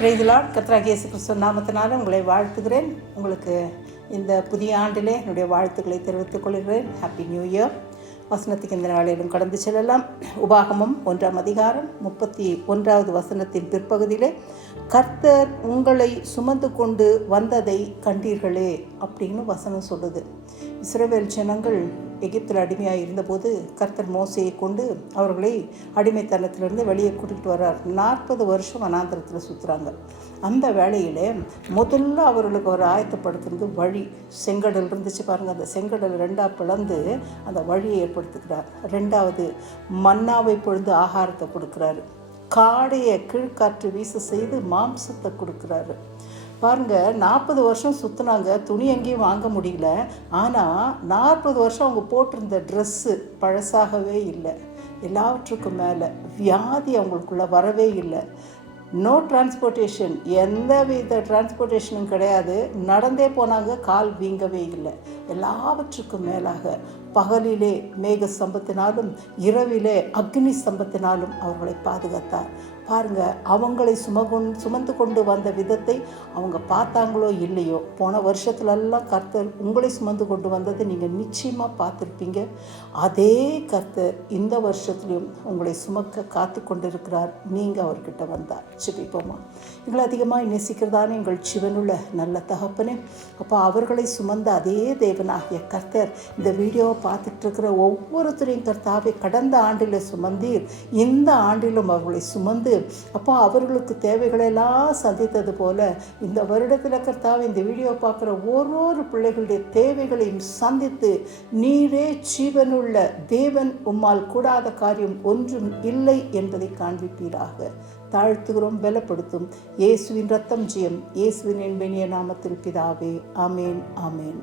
Praise the Lord. கர்த்தராகிய இயேசு கிறிஸ்துவின் நாமத்தினால உங்களை வாழ்த்துகிறேன். உங்களுக்கு இந்த புதிய ஆண்டிலே என்னுடைய வாழ்த்துக்களை தெரிவித்துக் கொள்கிறேன். Happy new year. வசனத்துக்கு இந்த நாளிலும் கடந்து செல்லலாம். உபாகமம் 1ஆம் அதிகாரம் 31வது வசனத்தின் பிற்பகுதியிலே, கர்த்தர் உங்களை சுமந்து கொண்டு வந்ததை கண்டீர்களே அப்படின்னு வசனம் சொல்லுது. இஸ்ரவேல் ஜனங்கள் எகிப்தில் அடிமையாக இருந்தபோது கர்த்தர் மோசையை கொண்டு அவர்களை அடிமைத்தனத்திலிருந்து வெளியே கூட்டிகிட்டு வர்றார். 40 வருஷம் வனாந்திரத்தில் சுற்றுறாங்க. அந்த வேளையில் முதல்ல அவர்களுக்கு ஒரு ஆயத்தப்படுத்துறது வழி. செங்கடல் இருந்துச்சு பாருங்கள். அந்த செங்கடல் 2ஆக பிளந்து அந்த வழியை ஏற்படுத்துகிறார். 2வது மன்னாவை பொழுது ஆகாரத்தை கொடுக்குறாரு. காடையை கீழ்காற்று வீச செய்து மாம்சத்தை கொடுக்குறாரு. பாருங்கள், 40 வருஷம் சுற்றுனாங்க, துணி எங்கேயும் வாங்க முடியல. ஆனால் 40 வருஷம் அவங்க போட்டிருந்த ட்ரெஸ்ஸு பழசாகவே இல்லை. எல்லாவற்றுக்கும் மேலே வியாதி அவங்களுக்குள்ளே வரவே இல்லை. நோ டிரான்ஸ்போர்ட்டேஷன், எந்த வித டிரான்ஸ்போர்ட்டேஷனும் கிடையாது. நடந்தே போனாங்க, கால் வீங்கவே இல்லை. எல்லாவற்றுக்கும் மேலாக பகலிலே மேக சம்பத்தினாலும் இரவிலே அக்னி சம்பத்தினாலும் அவர்களை பாதுகாத்தார். பாருங்கள், அவங்களை சுமந்து கொண்டு வந்த விதத்தை அவங்க பார்த்தாங்களோ இல்லையோ, போன வருஷத்துலலாம் கர்த்தர் உங்களை சுமந்து கொண்டு வந்ததை நீங்கள் நிச்சயமாக பார்த்துருப்பீங்க. அதே கர்த்தர் இந்த வருஷத்துலையும் உங்களை சுமக்க காத்து கொண்டிருக்கிறார். நீங்கள் அவர்கிட்ட வந்தார். ஜெபிப்போமா. எங்களை அதிகமாக நேசிக்கிறதான எங்கள் ஜீவனுள்ள நல்ல தகப்பனே, அப்போ அவர்களை சுமந்த அதே தேவனாகிய கர்த்தர் இந்த வீடியோவை பார்த்துட்டு இருக்கிற ஒவ்வொருத்தரையும் கர்த்தாவை கடந்த ஆண்டில் சுமந்தீர், இந்த ஆண்டிலும் அவர்களை சுமந்து அப்போ அவர்களுக்கு தேவைகளெல்லாம் சந்தித்தது போல இந்த வருடத்தில் கர்த்தாவை இந்த வீடியோ பார்க்குற ஒரு பிள்ளைகளுடைய தேவைகளையும் சந்தித்து நீரே ஜீவனுள்ள தேவன், உம்மால் கூடாத காரியம் ஒன்றும் இல்லை என்பதை காண்பிப்பீராக. தாழ்த்துகிறோம், பலப்படுத்தும். இயேசுவின் ரத்தம் ஜெயம். இயேசுவின் என்பனிய நாமத்தில் பிதாவே. ஆமேன், ஆமேன்.